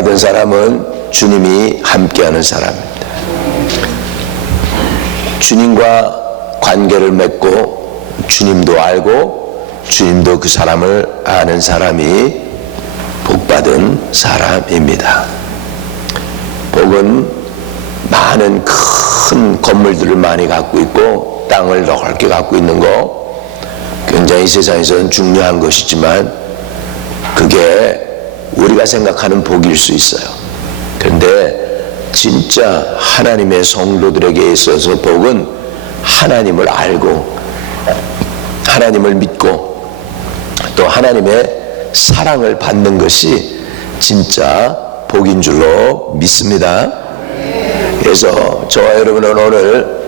복받은 사람은 주님이 함께하는 사람입니다. 주님과 관계를 맺고 주님도 알고 주님도 그 사람을 아는 사람이 복받은 사람입니다. 복은 많은 큰 건물들을 많이 갖고 있고 땅을 넓게 갖고 있는 거 굉장히 세상에서는 중요한 것이지만 그게 우리가 생각하는 복일 수 있어요. 그런데 진짜 하나님의 성도들에게 있어서 복은 하나님을 알고 하나님을 믿고 또 하나님의 사랑을 받는 것이 진짜 복인 줄로 믿습니다. 그래서 저와 여러분은 오늘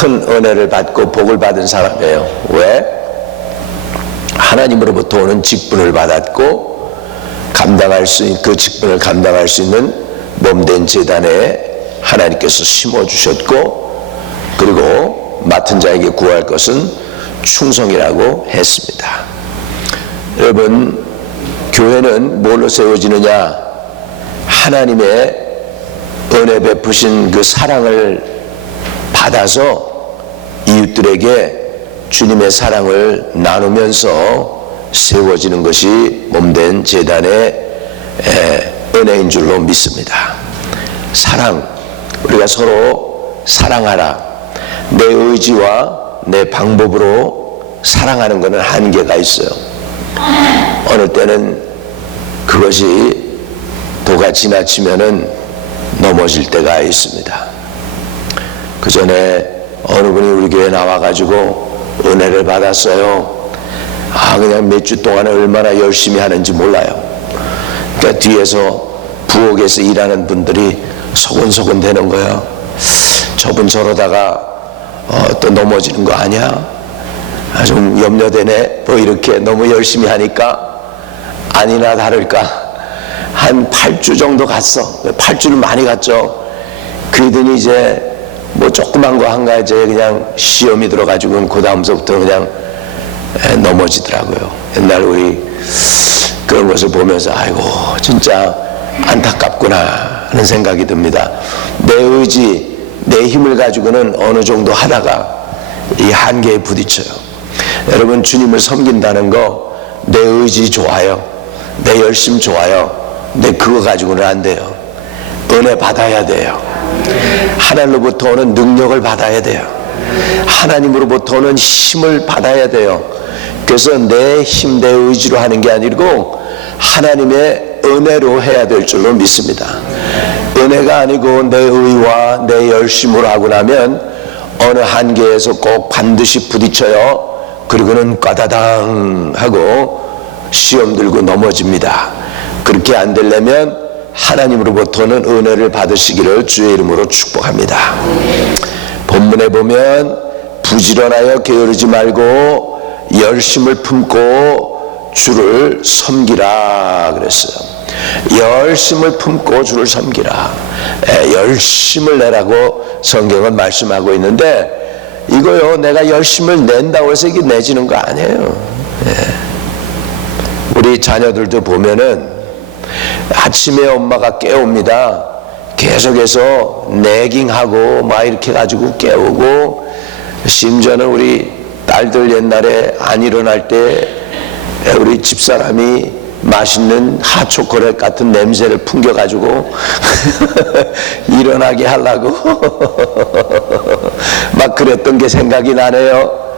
큰 은혜를 받고 복을 받은 사람이에요. 왜? 하나님으로부터 오는 직분을 받았고 그 직분을 감당할 수 있는 몸된 제단에 하나님께서 심어주셨고 그리고 맡은 자에게 구할 것은 충성이라고 했습니다. 여러분, 교회는 뭘로 세워지느냐? 하나님의 은혜 베푸신 그 사랑을 받아서 이웃들에게 주님의 사랑을 나누면서 세워지는 것이 몸된 제단의 은혜인 줄로 믿습니다. 사랑, 우리가 서로 사랑하라. 내 의지와 내 방법으로 사랑하는 것은 한계가 있어요. 어느 때는 그것이 도가 지나치면은 넘어질 때가 있습니다. 그 전에 어느 분이 우리 교회에 나와가지고 은혜를 받았어요. 그냥 몇 주 동안에 얼마나 열심히 하는지 몰라요. 그러니까 뒤에서 부엌에서 일하는 분들이 소곤소곤 되는 거예요. 저분 저러다가 또 넘어지는 거 아니야? 좀 염려되네. 뭐 이렇게 너무 열심히 하니까 아니나 다를까 한 8주 정도 갔어. 8주를 많이 갔죠. 그러더니 이제 뭐 조그만 거 한 가지에 그냥 시험이 들어가지고 그 다음서부터 그냥 넘어지더라고요. 옛날 우리 그런 것을 보면서 아이고 진짜 안타깝구나 하는 생각이 듭니다. 내 의지, 내 힘을 가지고는 어느 정도 하다가 이 한계에 부딪혀요. 여러분, 주님을 섬긴다는 거 내 의지 좋아요. 내 열심 좋아요. 근데 그거 가지고는 안 돼요. 은혜 받아야 돼요. 하나님으로부터 오는 능력을 받아야 돼요. 하나님으로부터 오는 힘을 받아야 돼요. 그래서 내 힘, 내 의지로 하는 게 아니고 하나님의 은혜로 해야 될 줄로 믿습니다. 은혜가 아니고 내 의와 내 열심으로 하고 나면 어느 한계에서 꼭 반드시 부딪혀요. 그리고는 까다당 하고 시험 들고 넘어집니다. 그렇게 안 되려면 하나님으로부터는 은혜를 받으시기를 주의 이름으로 축복합니다. 본문에 보면 부지런하여 게으르지 말고 열심을 품고 주를 섬기라 그랬어요. 열심을 품고 주를 섬기라. 열심을 내라고 성경은 말씀하고 있는데 이거요, 내가 열심을 낸다고 해서 이게 내지는 거 아니에요. 우리 자녀들도 보면은 아침에 엄마가 깨웁니다. 계속해서 내깅하고 막 이렇게 가지고 깨우고, 심지어는 우리 딸들 옛날에 안 일어날 때 우리 집사람이 맛있는 핫초콜릿 같은 냄새를 풍겨가지고 일어나게 하려고 막 그랬던 게 생각이 나네요.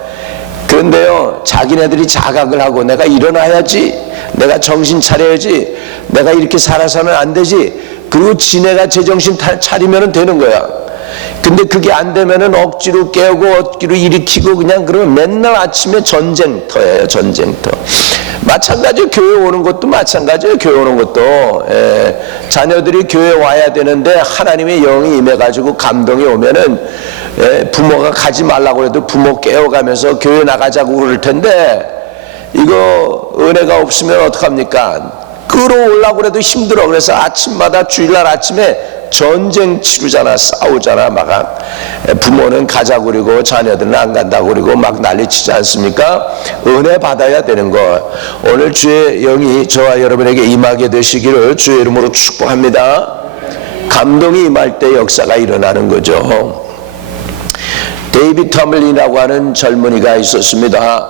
그런데요, 자기네들이 자각을 하고 내가 일어나야지, 내가 정신 차려야지, 내가 이렇게 살아서는 안 되지, 그리고 지네가 제정신 차리면 되는 거야. 근데 그게 안 되면은 억지로 깨우고 억지로 일으키고 그냥 그러면 맨날 아침에 전쟁터예요. 전쟁터. 마찬가지로 교회 오는 것도 마찬가지예요. 교회 오는 것도 자녀들이 교회 와야 되는데 하나님의 영이 임해가지고 감동이 오면은 부모가 가지 말라고 해도 부모 깨워가면서 교회 나가자고 그럴 텐데 이거 은혜가 없으면 어떡합니까? 끌어올라고 그래도 힘들어. 그래서 아침마다 주일날 아침에 전쟁 치르잖아. 싸우잖아. 막 부모는 가자고 그러고 자녀들은 안 간다고 그러고 막 난리치지 않습니까? 은혜 받아야 되는 거. 오늘 주의 영이 저와 여러분에게 임하게 되시기를 주의 이름으로 축복합니다. 감동이 임할 때 역사가 일어나는 거죠. 데이비드 터밀린이라고 하는 젊은이가 있었습니다.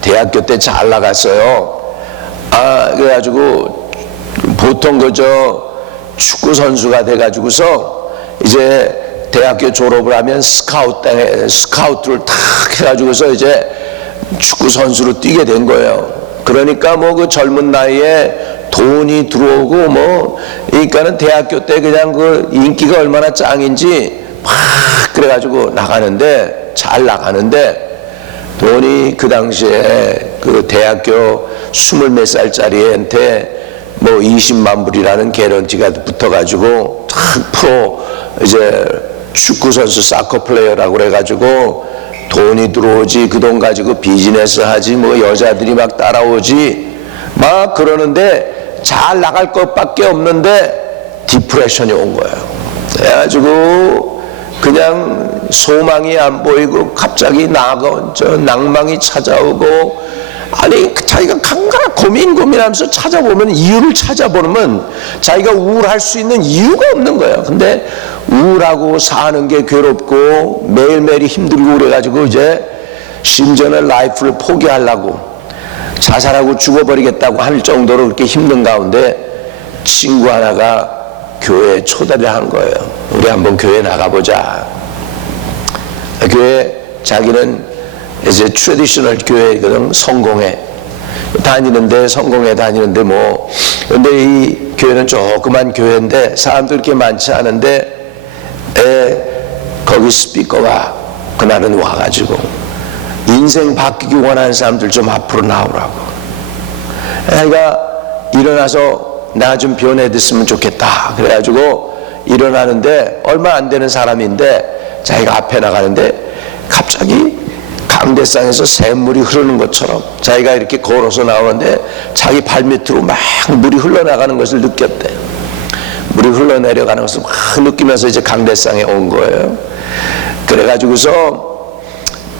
대학교 때 잘 나갔어요. 그래가지고 보통 축구 선수가 돼가지고서 이제 대학교 졸업을 하면 스카우트를 탁 해가지고서 이제 축구 선수로 뛰게 된 거예요. 그러니까 뭐 그 젊은 나이에 돈이 들어오고 그러니까는 대학교 때 그냥 그 인기가 얼마나 짱인지 막 그래가지고 나가는데 잘 나가는데 돈이 그 당시에 그 대학교 20몇 살짜리한테 20만 불이라는 개런티가 붙어가지고 탁 프로 이제 축구 선수 사커 플레이어라고 그래가지고 돈이 들어오지 그 돈 가지고 비즈니스 하지 여자들이 막 따라오지 막 그러는데 잘 나갈 것밖에 없는데 디프레션이 온 거예요. 그래가지고 그냥 소망이 안 보이고 갑자기 낭망이 찾아오고 아니 자기가 강간을 고민하면서 찾아보면 이유를 찾아보면 자기가 우울할 수 있는 이유가 없는 거예요. 근데 우울하고 사는 게 괴롭고 매일매일이 힘들고 그래가지고 이제 심지어는 라이프를 포기하려고 자살하고 죽어버리겠다고 할 정도로 그렇게 힘든 가운데 친구 하나가 교회에 초대를 한 거예요. 우리 한번 교회 나가보자. 교회 자기는 이제 트래디셔널 교회거든. 성공회 다니는데 근데 이 교회는 조그만 교회인데 사람도 그렇게 많지 않은데 거기 스피커가 그날은 와가지고 인생 바뀌기 원하는 사람들 좀 앞으로 나오라고. 애가 일어나서 나 좀 변해됐으면 좋겠다. 그래가지고 일어나는데 얼마 안 되는 사람인데 자기가 앞에 나가는데 갑자기 강대상에서 샘물이 흐르는 것처럼 자기가 이렇게 걸어서 나오는데 자기 발밑으로 막 물이 흘러나가는 것을 느꼈대. 물이 흘러내려가는 것을 막 느끼면서 이제 강대상에 온 거예요. 그래가지고서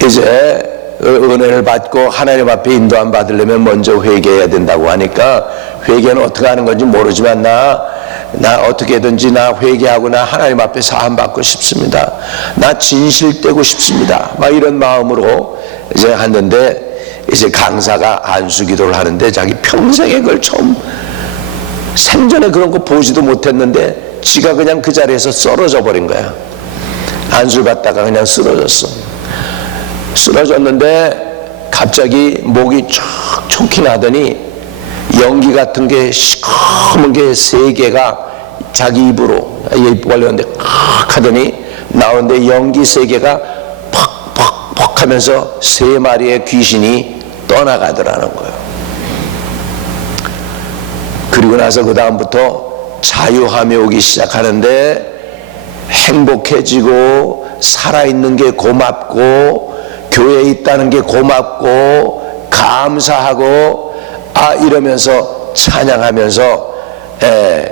이제 은혜를 받고 하나님 앞에 인도함 받으려면 먼저 회개해야 된다고 하니까 회개는 어떻게 하는 건지 모르지만 나 어떻게든지 나 회개하고 나 하나님 앞에 사함 받고 싶습니다. 나 진실되고 싶습니다. 막 이런 마음으로 이제 하는데 이제 강사가 안수 기도를 하는데 자기 평생에 그걸 처음 생전에 그런 거 보지도 못했는데 지가 그냥 그 자리에서 쓰러져 버린 거야. 안수를 받다가 그냥 쓰러졌는데 갑자기 목이 쭉 촉히 연기 같은 게 시커먼 게 3개가 자기 입으로 벌렸는데 칵 하더니 나오는데 연기 3개가 퍽퍽퍽 하면서 3마리의 귀신이 떠나가더라는 거예요. 그리고 나서 그 다음부터 자유함이 오기 시작하는데 행복해지고 살아있는 게 고맙고 교회에 있다는 게 고맙고 감사하고 이러면서 찬양하면서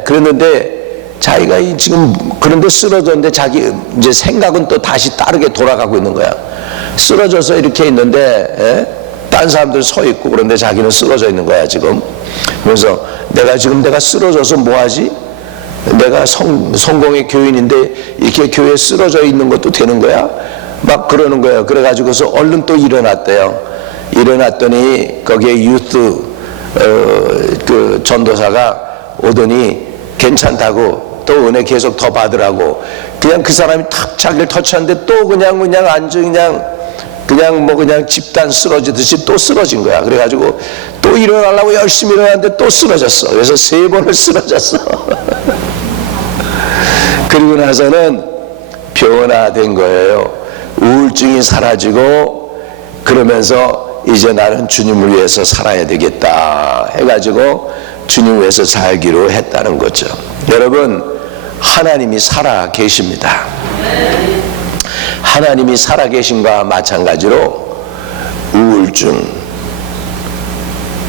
그랬는데 자기가 지금 그런데 쓰러졌는데 자기 이제 생각은 또 다시 다르게 돌아가고 있는 거야. 쓰러져서 이렇게 있는데 딴 사람들 서 있고 그런데 자기는 쓰러져 있는 거야 지금. 그래서 내가 쓰러져서 뭐 하지? 내가 성공의 교인인데 이렇게 교회에 쓰러져 있는 것도 되는 거야? 막 그러는 거예요. 그래가지고서 얼른 또 일어났대요. 일어났더니 거기에 유스 그 전도사가 오더니 괜찮다고 또 은혜 계속 더 받으라고 그냥 그 사람이 탁 자기를 터치하는데 또 그냥 앉아 그냥 집단 쓰러지듯이 또 쓰러진 거야. 그래가지고 또 일어나려고 열심히 일어났는데 또 쓰러졌어. 그래서 3번을 쓰러졌어. 그리고 나서는 변화된 거예요. 우울증이 사라지고 그러면서 이제 나는 주님을 위해서 살아야 되겠다 해가지고 주님 위해서 살기로 했다는 거죠. 여러분, 하나님이 살아 계십니다. 하나님이 살아 계심과 마찬가지로 우울증,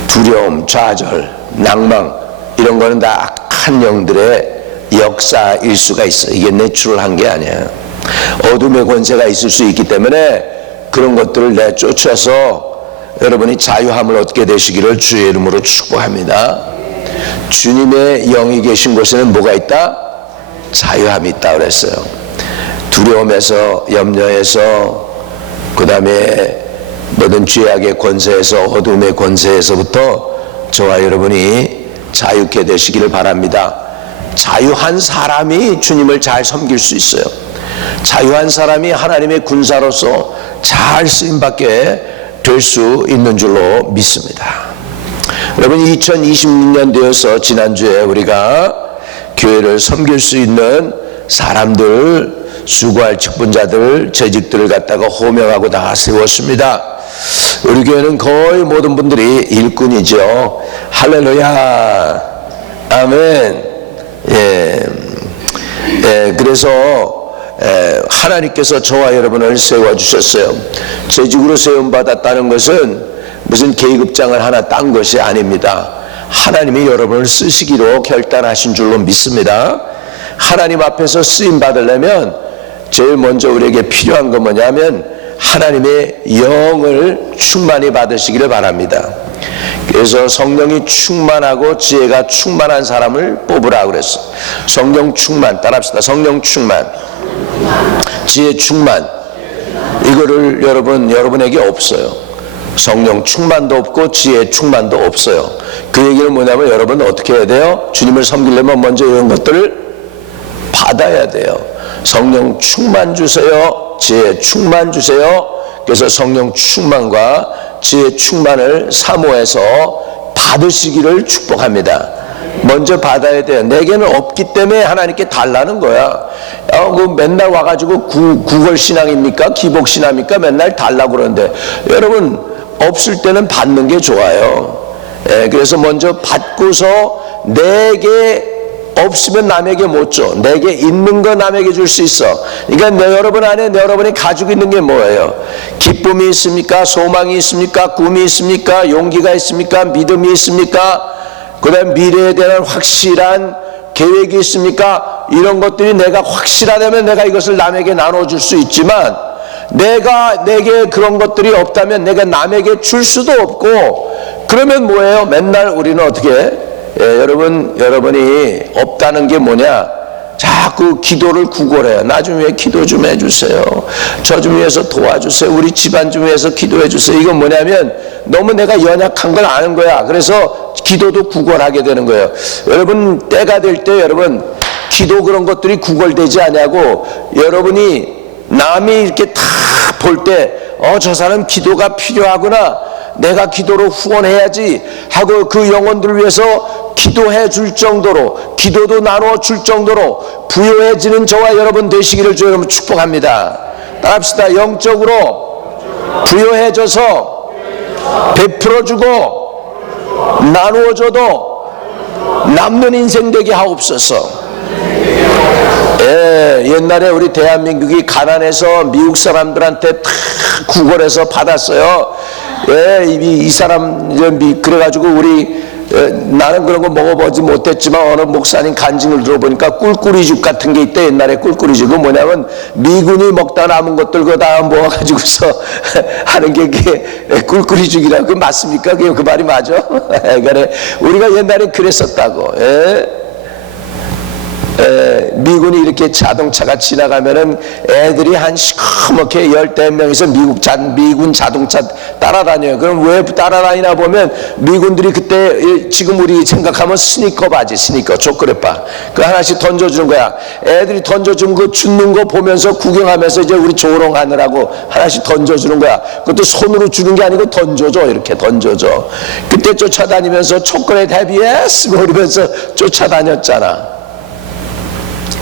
두려움, 좌절, 낭망 이런 거는 다 악한 영들의 역사일 수가 있어. 이게 내추럴한 게 아니야. 어둠의 권세가 있을 수 있기 때문에 그런 것들을 내쫓아서 여러분이 자유함을 얻게 되시기를 주의 이름으로 축복합니다. 주님의 영이 계신 곳에는 뭐가 있다? 자유함이 있다 그랬어요. 두려움에서, 염려에서, 그 다음에 모든 죄악의 권세에서, 어둠의 권세에서부터 저와 여러분이 자유케 되시기를 바랍니다. 자유한 사람이 주님을 잘 섬길 수 있어요. 자유한 사람이 하나님의 군사로서 잘 쓰임받게 될 수 있는 줄로 믿습니다. 여러분, 2026년 되어서 지난주에 우리가 교회를 섬길 수 있는 사람들, 수고할 직분자들, 재직들을 갖다가 호명하고 다 세웠습니다. 우리 교회는 거의 모든 분들이 일꾼이죠. 할렐루야, 아멘. 그래서 하나님께서 저와 여러분을 세워주셨어요. 재직으로 세움받았다는 것은 무슨 계급장을 하나 딴 것이 아닙니다. 하나님이 여러분을 쓰시기로 결단하신 줄로 믿습니다. 하나님 앞에서 쓰임 받으려면 제일 먼저 우리에게 필요한 건 뭐냐면 하나님의 영을 충만히 받으시기를 바랍니다. 그래서 성령이 충만하고 지혜가 충만한 사람을 뽑으라 그랬어. 성령 충만, 따라합시다. 성령 충만, 지혜 충만. 이거를 여러분에게 없어요. 성령 충만도 없고 지혜 충만도 없어요. 그 얘기는 뭐냐면 여러분은 어떻게 해야 돼요? 주님을 섬기려면 먼저 이런 것들을 받아야 돼요. 성령 충만 주세요. 지혜 충만 주세요. 그래서 성령 충만과 지혜 충만을 사모해서 받으시기를 축복합니다. 먼저 받아야 돼요. 내게는 없기 때문에 하나님께 달라는 거야. 맨날 와가지고 구걸 신앙입니까? 기복 신앙입니까? 맨날 달라고 그러는데 여러분, 없을 때는 받는 게 좋아요. 그래서 먼저 받고서 내게 없으면 남에게 못 줘. 내게 있는 거 남에게 줄 수 있어. 그러니까 여러분 안에 여러분이 가지고 있는 게 뭐예요? 기쁨이 있습니까? 소망이 있습니까? 꿈이 있습니까? 용기가 있습니까? 믿음이 있습니까? 그 다음 미래에 대한 확실한 계획이 있습니까? 이런 것들이 내가 확실하다면 내가 이것을 남에게 나눠줄 수 있지만 내게 그런 것들이 없다면 내가 남에게 줄 수도 없고, 그러면 뭐예요? 맨날 우리는 어떻게 해? 여러분이 없다는 게 뭐냐? 자꾸 기도를 구걸해요. 나 좀 위해 기도 좀 해주세요. 저 좀 위해서 도와주세요. 우리 집안 좀 위해서 기도해 주세요. 이건 뭐냐면 너무 내가 연약한 걸 아는 거야. 그래서 기도도 구걸하게 되는 거예요. 여러분, 때가 될 때 여러분 기도 그런 것들이 구걸되지 않냐고, 여러분이 남이 이렇게 다 볼 때 저 사람 기도가 필요하구나, 내가 기도로 후원해야지 하고 그 영혼들을 위해서 기도해 줄 정도로, 기도도 나누어 줄 정도로 부요해지는 저와 여러분 되시기를 주 여러분 축복합니다. 따라합시다. 영적으로 부요해져서 베풀어주고 나누어줘도 남는 인생 되게 하옵소서. 옛날에 우리 대한민국이 가난해서 미국 사람들한테 다 구걸해서 받았어요. 이 사람 그래가지고 나는 그런 거 먹어보지 못했지만 어느 목사님 간증을 들어보니까 꿀꿀이죽 같은 게 있대. 옛날에 꿀꿀이죽은 뭐냐면 미군이 먹다 남은 것들 그거 다 모아가지고서 하는 게 그게 꿀꿀이죽이라고. 그 맞습니까? 그 말이 맞아? 그래, 우리가 옛날에 그랬었다고. 미군이 이렇게 자동차가 지나가면은 애들이 한 시커멓게 10대명에서 미군 자동차 따라다녀요. 그럼 왜 따라다니나 보면 미군들이 그때 지금 우리 생각하면 스니커 바지, 스니커 초콜릿바 그 하나씩 던져주는 거야. 애들이 던져주는 거 주는 거 보면서 구경하면서 이제 우리 조롱하느라고 하나씩 던져주는 거야. 그것도 손으로 주는 게 아니고 던져줘. 이렇게 던져줘. 그때 쫓아다니면서 초콜릿 해비에스 그러면서 쫓아다녔잖아.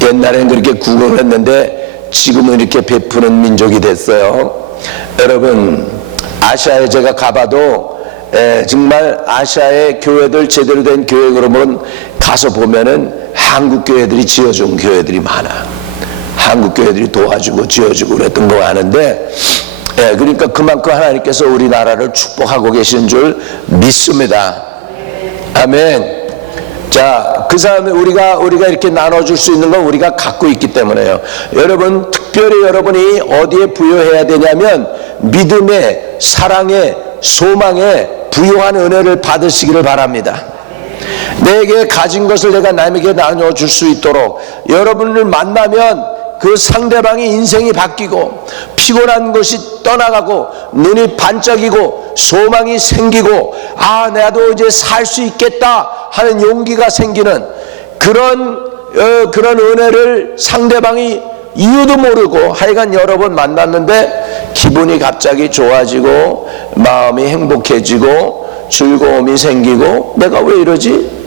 옛날엔 그렇게 구걸을 했는데 지금은 이렇게 베푸는 민족이 됐어요. 여러분, 아시아에 제가 가봐도 정말 아시아의 교회들, 제대로 된 교회 그러면 가서 보면은 한국 교회들이 지어준 교회들이 많아. 한국 교회들이 도와주고 지어주고 그랬던 거 아는데, 그러니까 그만큼 하나님께서 우리나라를 축복하고 계신 줄 믿습니다. 아멘. 자, 그 사람이 우리가 이렇게 나눠줄 수 있는 건 우리가 갖고 있기 때문에요. 여러분, 특별히 여러분이 어디에 부여해야 되냐면 믿음에, 사랑에, 소망에 부여한 은혜를 받으시기를 바랍니다. 내게 가진 것을 내가 남에게 나눠줄 수 있도록 여러분을 만나면 그 상대방이 인생이 바뀌고 피곤한 것이 떠나가고 눈이 반짝이고 소망이 생기고 나도 이제 살 수 있겠다 하는 용기가 생기는 그런 은혜를 상대방이 이유도 모르고 하여간 여러 번 만났는데 기분이 갑자기 좋아지고 마음이 행복해지고 즐거움이 생기고 내가 왜 이러지?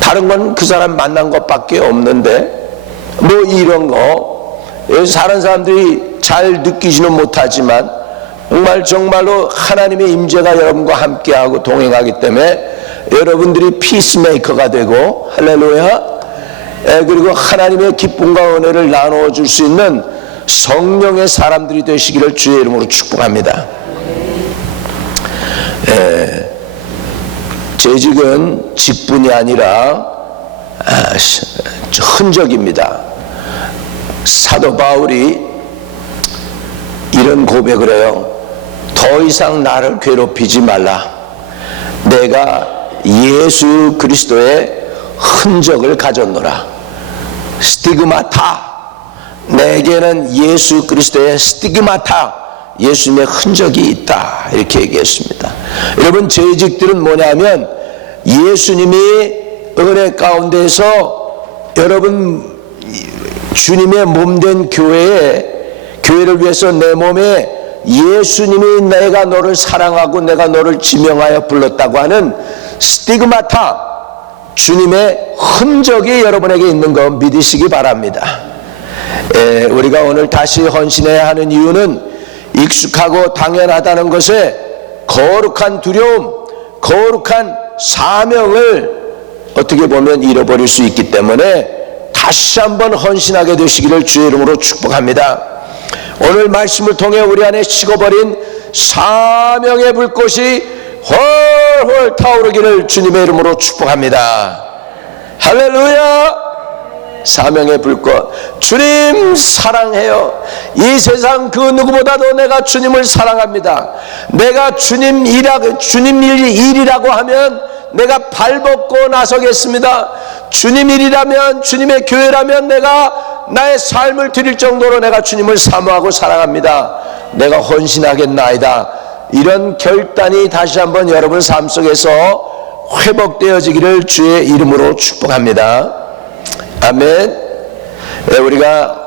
다른 건 그 사람 만난 것밖에 없는데 뭐 이런 거 여기서 사는 사람들이 잘 느끼지는 못하지만 정말로 하나님의 임재가 여러분과 함께하고 동행하기 때문에 여러분들이 피스메이커가 되고 할렐루야 그리고 하나님의 기쁨과 은혜를 나눠줄 수 있는 성령의 사람들이 되시기를 주의 이름으로 축복합니다. 재직은 직분이 아니라 흔적입니다. 사도 바울이 이런 고백을 해요. 더 이상 나를 괴롭히지 말라. 내가 예수 그리스도의 흔적을 가졌노라. 스티그마타. 내게는 예수 그리스도의 스티그마타, 예수님의 흔적이 있다. 이렇게 얘기했습니다. 여러분, 재직들은 뭐냐면 예수님이 은혜 가운데서 여러분 주님의 몸된 교회를 위해서 내 몸에 예수님이 내가 너를 사랑하고 내가 너를 지명하여 불렀다고 하는 스티그마타, 주님의 흔적이 여러분에게 있는 거 믿으시기 바랍니다. 우리가 오늘 다시 헌신해야 하는 이유는 익숙하고 당연하다는 것에 거룩한 두려움, 거룩한 사명을 어떻게 보면 잃어버릴 수 있기 때문에 다시 한번 헌신하게 되시기를 주의 이름으로 축복합니다. 오늘 말씀을 통해 우리 안에 식어버린 사명의 불꽃이 훨훨 타오르기를 주님의 이름으로 축복합니다. 할렐루야. 사명의 불꽃, 주님 사랑해요. 이 세상 그 누구보다도 내가 주님을 사랑합니다. 내가 주님 일이라고 하면 내가 발벗고 나서겠습니다. 주님 일이라면, 주님의 교회라면 내가 나의 삶을 드릴 정도로 내가 주님을 사모하고 사랑합니다. 내가 헌신하겠나이다. 이런 결단이 다시 한번 여러분 삶 속에서 회복되어지기를 주의 이름으로 축복합니다. 아멘. 우리가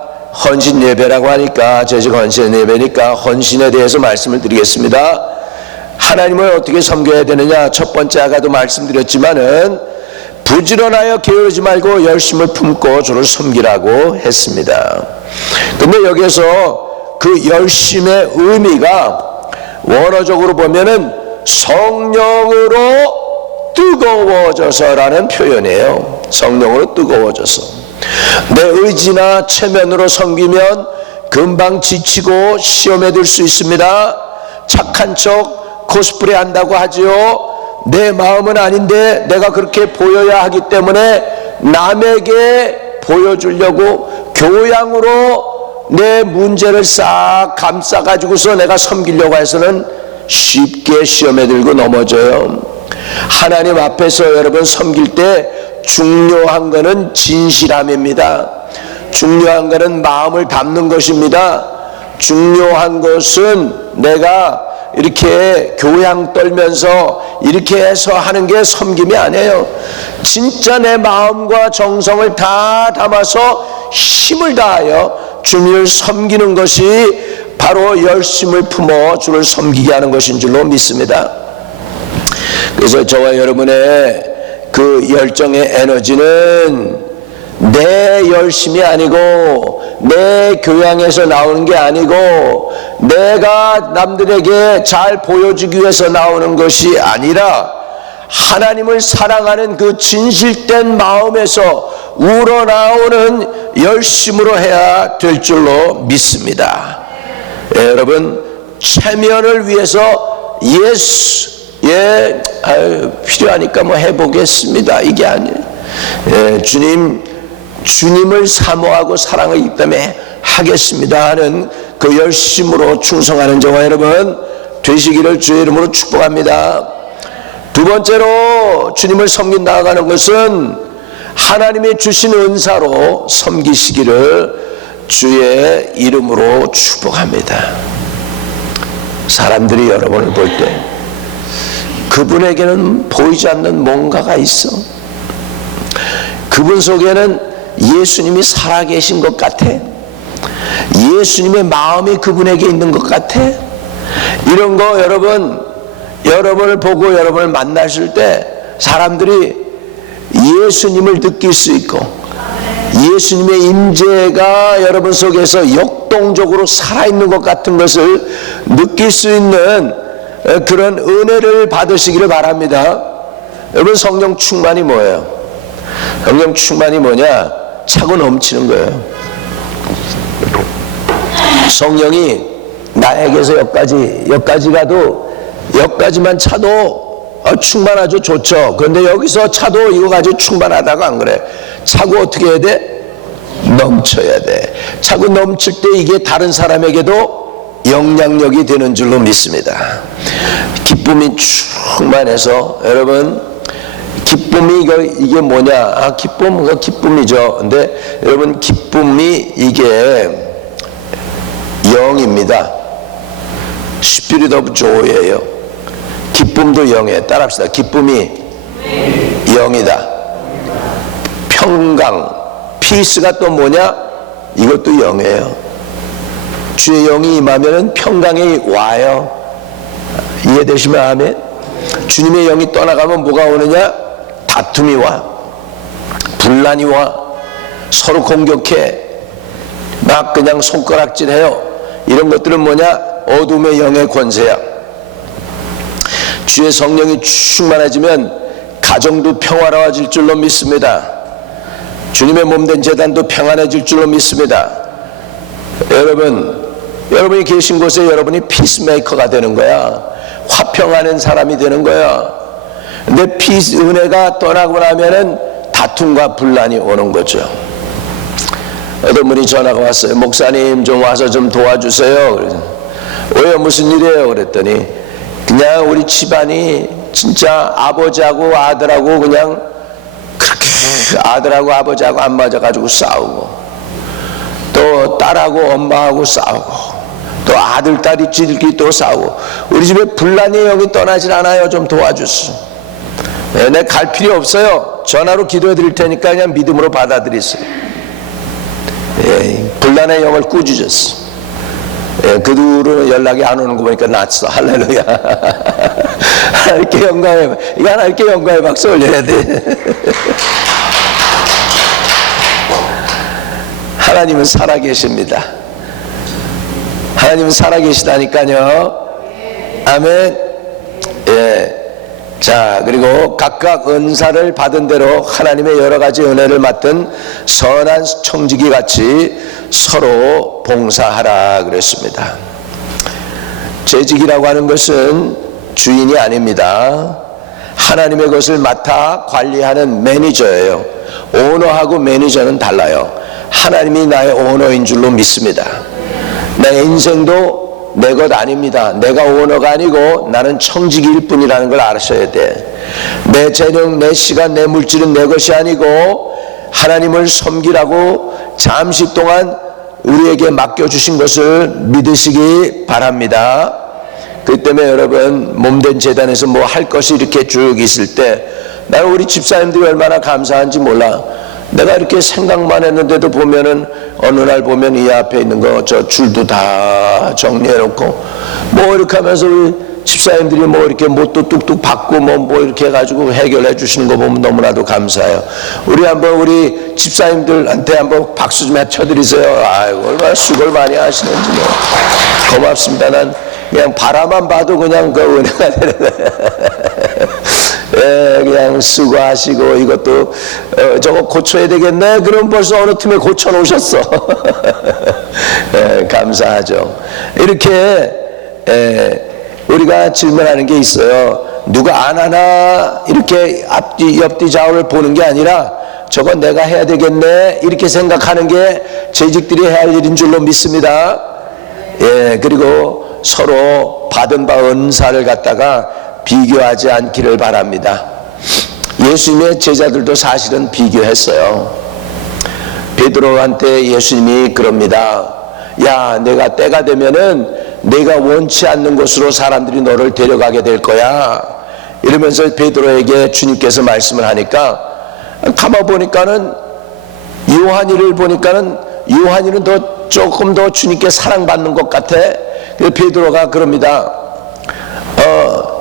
헌신 예배라고 하니까, 재직 헌신 예배니까 헌신에 대해서 말씀을 드리겠습니다. 하나님을 어떻게 섬겨야 되느냐, 첫 번째 아까도 말씀드렸지만은 부지런하여 게으르지 말고 열심을 품고 주를 섬기라고 했습니다. 근데 여기에서 그 열심의 의미가 원어적으로 보면은 성령으로 뜨거워져서라는 표현이에요. 성령으로 뜨거워져서. 내 의지나 체면으로 섬기면 금방 지치고 시험에 들 수 있습니다. 착한 척 코스프레 한다고 하지요. 내 마음은 아닌데 내가 그렇게 보여야 하기 때문에 남에게 보여주려고 교양으로 내 문제를 싹 감싸가지고서 내가 섬기려고 해서는 쉽게 시험에 들고 넘어져요. 하나님 앞에서 여러분 섬길 때 중요한 것은 진실함입니다. 중요한 것은 마음을 담는 것입니다. 중요한 것은 내가 이렇게 교양 떨면서 이렇게 해서 하는 게 섬김이 아니에요. 진짜 내 마음과 정성을 다 담아서 힘을 다하여 주님을 섬기는 것이 바로 열심을 품어 주를 섬기게 하는 것인 줄로 믿습니다. 그래서 저와 여러분의 그 열정의 에너지는 내 열심이 아니고 내 교양에서 나오는 게 아니고 내가 남들에게 잘 보여주기 위해서 나오는 것이 아니라 하나님을 사랑하는 그 진실된 마음에서 우러나오는 열심으로 해야 될 줄로 믿습니다. 여러분, 체면을 위해서 필요하니까 뭐 해보겠습니다, 이게 아니에요. 주님을 사모하고 사랑하기 때문에 하겠습니다 하는 그 열심으로 충성하는 저와 여러분 되시기를 주의 이름으로 축복합니다. 두 번째로 주님을 섬겨 나아가는 것은 하나님이 주신 은사로 섬기시기를 주의 이름으로 축복합니다. 사람들이 여러분을 볼 때 그분에게는 보이지 않는 뭔가가 있어. 그분 속에는 예수님이 살아계신 것 같아. 예수님의 마음이 그분에게 있는 것 같아. 이런 거 여러분을 보고 여러분을 만나실 때 사람들이 예수님을 느낄 수 있고 예수님의 임재가 여러분 속에서 역동적으로 살아있는 것 같은 것을 느낄 수 있는 그런 은혜를 받으시기를 바랍니다. 여러분, 성령 충만이 뭐예요? 성령 충만이 뭐냐? 차고 넘치는 거예요. 성령이 나에게서 여기까지 가도 여기까지만 차도 충만하죠. 좋죠. 그런데 여기서 차도 이거 가지고 충만하다가 안 그래. 차고 어떻게 해야 돼? 넘쳐야 돼. 차고 넘칠 때 이게 다른 사람에게도 영향력이 되는 줄로 믿습니다. 기쁨이 충만해서 여러분, 기쁨이 이게 뭐냐? 기쁨이죠. 근데 여러분, 기쁨이 이게 영입니다. Spirit of Joy예요. 기쁨도 영이에요. 따라합시다. 기쁨이 영이다. 평강, 피스가 또 뭐냐? 이것도 영이에요. 주의 영이 임하면 평강이 와요. 이해되시면 아멘. 주님의 영이 떠나가면 뭐가 오느냐? 다툼이 와, 분란이 와, 서로 공격해, 막 그냥 손가락질해요. 이런 것들은 뭐냐? 어둠의 영의 권세야. 주의 성령이 충만해지면 가정도 평화로워질 줄로 믿습니다. 주님의 몸된 제단도 평안해질 줄로 믿습니다. 여러분이 계신 곳에 여러분이 피스메이커가 되는 거야. 화평하는 사람이 되는 거야. 근데 은혜가 떠나고 나면은 다툼과 분란이 오는 거죠. 어떤 분이 전화가 왔어요. 목사님 좀 와서 좀 도와주세요. 그래서 왜요? 무슨 일이에요? 그랬더니 그냥 우리 집안이 진짜 아버지하고 아들하고 그냥 그렇게 아들하고 아버지하고 안 맞아가지고 싸우고, 또 딸하고 엄마하고 싸우고, 또 아들 딸이 지들끼리 또 싸우고, 우리 집에 분란의 영이 떠나질 않아요. 좀 도와주세요. 네, 갈 필요 없어요. 전화로 기도해 드릴 테니까 그냥 믿음으로 받아들이세요. 분란의 영을 꾸짖었어. 그 후로 연락이 안 오는 거 보니까 낫어. 할렐루야. 하나님께 영광해. 이거 하나님께 영광의 박수 올려야 돼. 하나님은 살아계십니다. 하나님은 살아계시다니까요. 아멘. 자, 그리고 각각 은사를 받은 대로 하나님의 여러 가지 은혜를 맡은 선한 청지기 같이 서로 봉사하라 그랬습니다. 재직이라고 하는 것은 주인이 아닙니다. 하나님의 것을 맡아 관리하는 매니저예요. 오너하고 매니저는 달라요. 하나님이 나의 오너인 줄로 믿습니다. 내 인생도 내 것 아닙니다. 내가 오너가 아니고 나는 청지기일 뿐이라는 걸 아셔야 돼. 내 재능, 내 시간, 내 물질은 내 것이 아니고 하나님을 섬기라고 잠시 동안 우리에게 맡겨주신 것을 믿으시기 바랍니다. 그 때문에 여러분, 몸된 재단에서 뭐 할 것이 이렇게 쭉 있을 때 나는 우리 집사님들이 얼마나 감사한지 몰라. 내가 이렇게 생각만 했는데도 보면은 어느 날 보면 이 앞에 있는 거 저 줄도 다 정리해놓고 뭐 이렇게 하면서 우리 집사님들이 뭐 이렇게 뭣도 뚝뚝 받고 뭐 이렇게 해가지고 해결해 주시는 거 보면 너무나도 감사해요. 우리 한번 우리 집사님들한테 한번 박수 좀 쳐드리세요. 아이고, 얼마나 수고를 많이 하시는지 뭐. 고맙습니다. 난 그냥 바라만 봐도 그냥 그 은혜가 되는 거예요. 그냥 수고하시고 이것도 저거 고쳐야 되겠네. 그럼 벌써 어느 틈에 고쳐 놓으셨어. 감사하죠. 이렇게 우리가 질문하는 게 있어요. 누가 안 하나 이렇게 앞뒤 옆뒤 좌우를 보는 게 아니라 저거 내가 해야 되겠네 이렇게 생각하는 게 재직들이 해야 할 일인 줄로 믿습니다. 예, 그리고 서로 받은 바 은사를 갖다가 비교하지 않기를 바랍니다. 예수님의 제자들도 사실은 비교했어요. 베드로한테 예수님이 그럽니다. 야, 내가 때가 되면은 내가 원치 않는 곳으로 사람들이 너를 데려가게 될 거야. 이러면서 베드로에게 주님께서 말씀을 하니까 가만 보니까는 요한이를 보니까는 요한이는 조금 더 주님께 사랑받는 것 같아. 그래서 베드로가 그럽니다.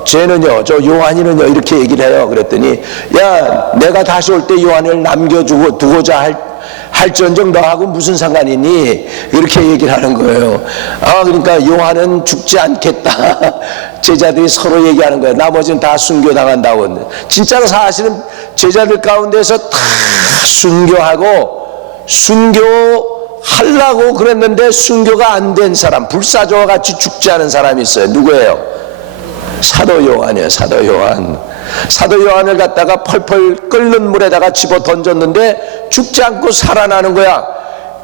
쟤는요, 저 요한이는요, 이렇게 얘기를 해요. 그랬더니, 야, 내가 다시 올 때 요한을 남겨주고 두고자 할전정 너하고 무슨 상관이 있니? 이렇게 얘기를 하는 거예요. 그러니까 요한은 죽지 않겠다. 제자들이 서로 얘기하는 거예요. 나머지는 다 순교당한다고. 진짜로 사실은 제자들 가운데서 다 순교하려고 그랬는데 순교가 안 된 사람, 불사조와 같이 죽지 않은 사람이 있어요. 누구예요? 사도 요한이에요. 사도 요한. 사도 요한을 갖다가 펄펄 끓는 물에다가 집어 던졌는데 죽지 않고 살아나는 거야.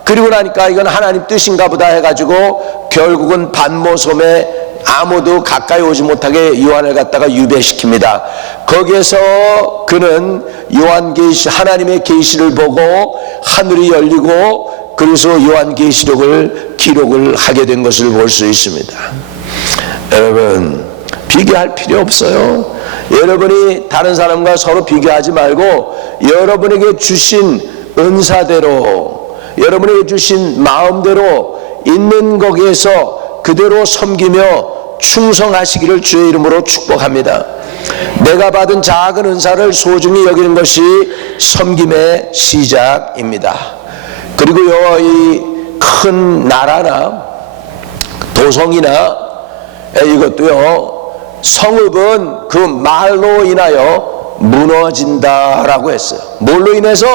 그리고 나니까 이건 하나님 뜻인가 보다 해가지고 결국은 반모섬에 아무도 가까이 오지 못하게 요한을 갖다가 유배시킵니다. 거기에서 그는 하나님의 계시를 보고 하늘이 열리고 그래서 요한계시록을 기록을 하게 된 것을 볼 수 있습니다. 여러분, 비교할 필요 없어요. 여러분이 다른 사람과 서로 비교하지 말고 여러분에게 주신 은사대로, 여러분에게 주신 마음대로 있는 거기에서 그대로 섬기며 충성하시기를 주의 이름으로 축복합니다. 내가 받은 작은 은사를 소중히 여기는 것이 섬김의 시작입니다. 그리고요, 이 큰 나라나 도성이나 이것도요, 성읍은 그 말로 인하여 무너진다라고 했어요. 뭘로 인해서?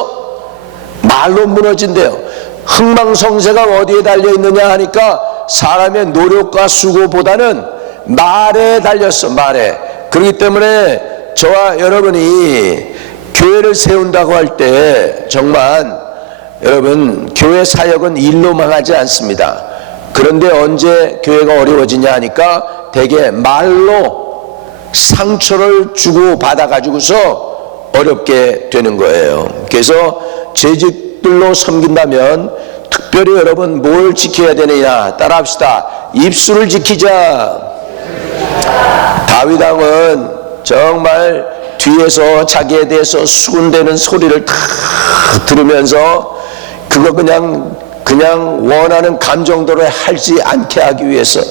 말로 무너진대요. 흥망성쇠가 어디에 달려있느냐 하니까 사람의 노력과 수고보다는 말에 달렸어. 말에. 그렇기 때문에 저와 여러분이 교회를 세운다고 할 때 정말 여러분, 교회 사역은 일로만 하지 않습니다. 그런데 언제 교회가 어려워지냐 하니까 대개 말로 상처를 주고 받아가지고서 어렵게 되는 거예요. 그래서 재직들로 섬긴다면 특별히 여러분 뭘 지켜야 되느냐? 따라합시다. 입술을 지키자. 다윗 왕은 정말 뒤에서 자기에 대해서 수군대는 소리를 다 들으면서 그거 그냥 원하는 감정대로 하지 않게 하기 위해서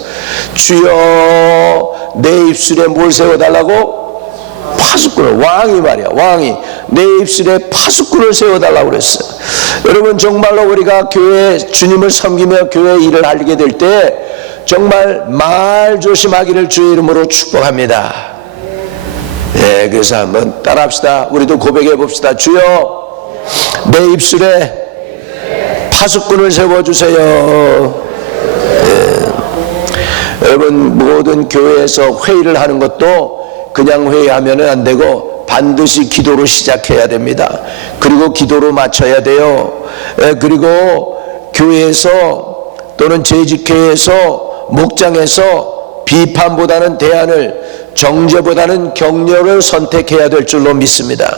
주여 내 입술에 뭘 세워달라고? 파수꾼을. 왕이 말이야. 왕이 내 입술에 파수꾼을 세워달라고 그랬어요. 여러분, 정말로 우리가 교회 주님을 섬기며 교회 일을 하게 될 때 정말 말 조심하기를 주의 이름으로 축복합니다. 네, 그래서 한번 따라합시다. 우리도 고백해 봅시다. 주여 내 입술에 파수꾼을 세워주세요. 네. 여러분, 모든 교회에서 회의를 하는 것도 그냥 회의하면 안 되고 반드시 기도로 시작해야 됩니다. 그리고 기도로 마쳐야 돼요. 그리고 교회에서 또는 재직회에서 목장에서 비판보다는 대안을, 정죄보다는 격려를 선택해야 될 줄로 믿습니다.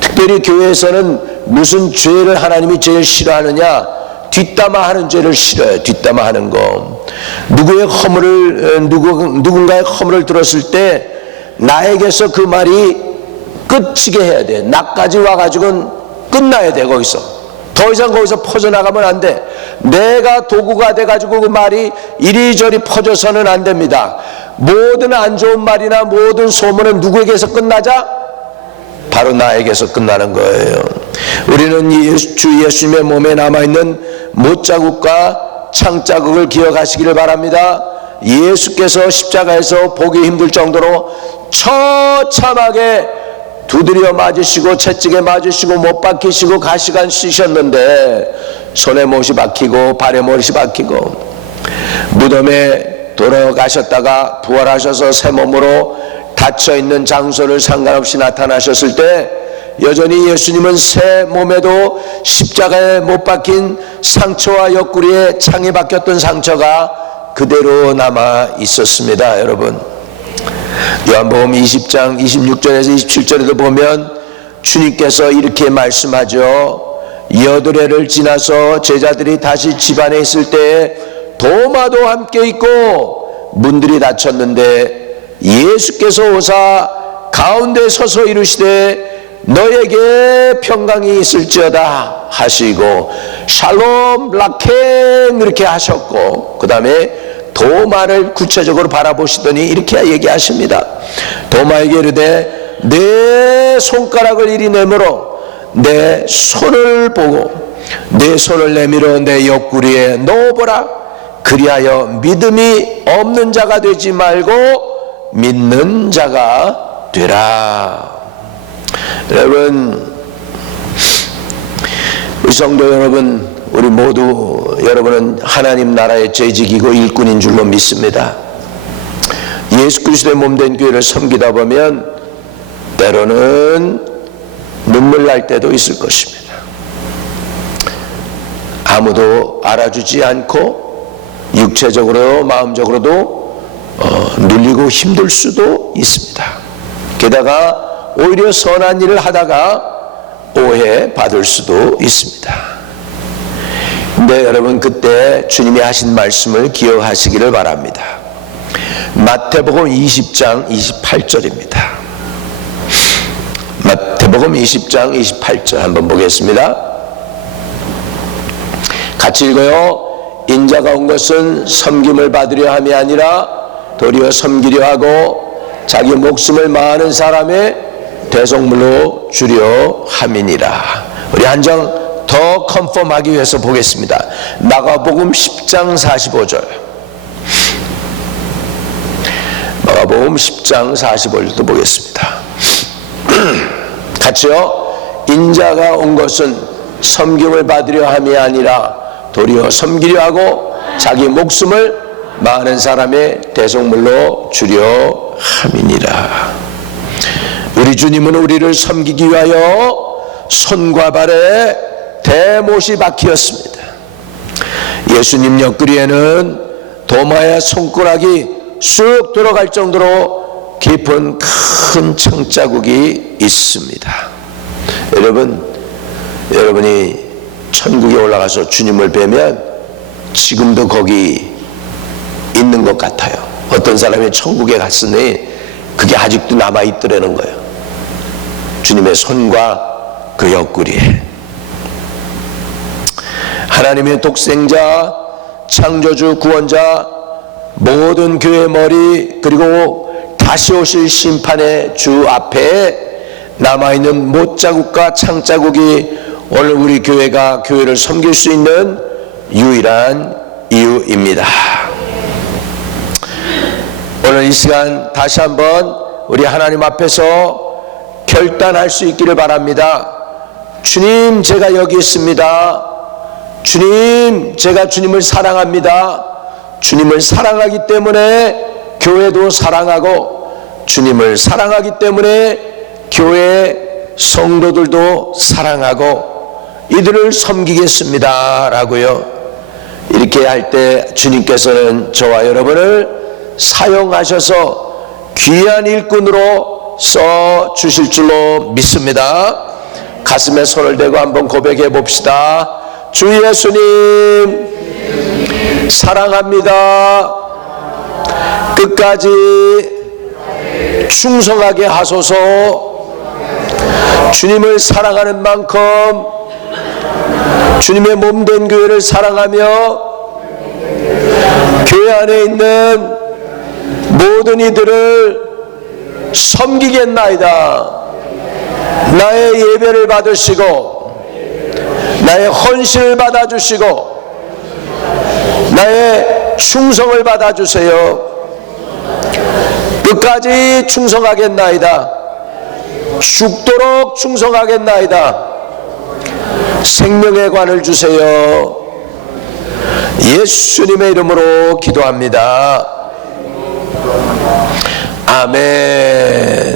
특별히 교회에서는 무슨 죄를 하나님이 제일 싫어하느냐? 뒷담화하는 죄를 싫어해요. 뒷담화하는 거. 누군가의 허물을 들었을 때 나에게서 그 말이 끝이게 해야 돼. 나까지 와가지고는 끝나야 돼. 거기서 더 이상 거기서 퍼져나가면 안 돼. 내가 도구가 돼가지고 그 말이 이리저리 퍼져서는 안 됩니다. 모든 안 좋은 말이나 모든 소문은 누구에게서 끝나자? 바로 나에게서 끝나는 거예요. 우리는 주 예수님의 몸에 남아있는 못자국과 창자국을 기억하시기를 바랍니다. 예수께서 십자가에서 보기 힘들 정도로 처참하게 두드려 맞으시고 채찍에 맞으시고 못 박히시고 가시관 씌셨는데 손에 못이 박히고 발에 못이 박히고 무덤에 돌아가셨다가 부활하셔서 새 몸으로 닫혀있는 장소를 상관없이 나타나셨을 때 여전히 예수님은 새 몸에도 십자가에 못 박힌 상처와 옆구리에 창에 박혔던 상처가 그대로 남아 있었습니다. 여러분, 요한복음 20장 26절에서 27절에도 보면 주님께서 이렇게 말씀하죠. 여드레를 지나서 제자들이 다시 집안에 있을 때 도마도 함께 있고 문들이 닫혔는데 예수께서 오사 가운데 서서 이르시되 너에게 평강이 있을지어다 하시고 샬롬 라켄 이렇게 하셨고, 그 다음에 도마를 구체적으로 바라보시더니 이렇게 얘기하십니다. 도마에게 이르되 내 손가락을 이리 내밀어 내 손을 보고 내 손을 내밀어 내 옆구리에 넣어보라. 그리하여 믿음이 없는 자가 되지 말고 믿는 자가 되라. 여러분, 우리 성도 여러분, 우리 모두 여러분은 하나님 나라의 재직이고 일꾼인 줄로 믿습니다. 예수 그리스도의 몸된 교회를 섬기다 보면 때로는 눈물 날 때도 있을 것입니다. 아무도 알아주지 않고 육체적으로 마음적으로도 눌리고 힘들 수도 있습니다. 게다가 오히려 선한 일을 하다가 오해받을 수도 있습니다. 근데 여러분, 그때 주님이 하신 말씀을 기억하시기를 바랍니다. 마태복음 20장 28절입니다. 마태복음 20장 28절 한번 보겠습니다. 같이 읽어요. 인자가 온 것은 섬김을 받으려 함이 아니라 도리어 섬기려 하고 자기 목숨을 많은 사람의 대속물로 주려 함이니라. 우리 한 장 더 컨펌하기 위해서 보겠습니다. 마가복음 10장 45절. 마가복음 10장 45절도 보겠습니다. 같이요. 인자가 온 것은 섬김을 받으려 함이 아니라 도리어 섬기려 하고 자기 목숨을 많은 사람의 대속물로 주려 함이니라. 우리 주님은 우리를 섬기기 위하여 손과 발에 대못이 박히었습니다. 예수님 옆구리에는 도마의 손가락이 쑥 들어갈 정도로 깊은 큰 창자국이 있습니다. 여러분이 천국에 올라가서 주님을 뵈면 지금도 거기 있는 것 같아요. 어떤 사람이 천국에 갔으니 그게 아직도 남아있더라는 거예요. 주님의 손과 그 옆구리에. 하나님의 독생자, 창조주, 구원자, 모든 교회의 머리, 그리고 다시 오실 심판의 주 앞에 남아있는 못자국과 창자국이 오늘 우리 교회가 교회를 섬길 수 있는 유일한 이유입니다. 오늘 이 시간 다시 한번 우리 하나님 앞에서 결단할 수 있기를 바랍니다. 주님, 제가 여기 있습니다. 주님, 제가 주님을 사랑합니다. 주님을 사랑하기 때문에 교회도 사랑하고, 주님을 사랑하기 때문에 교회 성도들도 사랑하고 이들을 섬기겠습니다 라고요. 이렇게 할 때 주님께서는 저와 여러분을 사용하셔서 귀한 일꾼으로 써 주실 줄로 믿습니다. 가슴에 손을 대고 한번 고백해 봅시다. 주 예수님 사랑합니다. 끝까지 충성하게 하소서. 주님을 사랑하는 만큼 주님의 몸된 교회를 사랑하며 교회 안에 있는 모든 이들을 섬기겠나이다. 나의 예배를 받으시고 나의 헌신을 받아주시고 나의 충성을 받아주세요. 끝까지 충성하겠나이다. 죽도록 충성하겠나이다. 생명의 관을 주세요. 예수님의 이름으로 기도합니다. 아멘.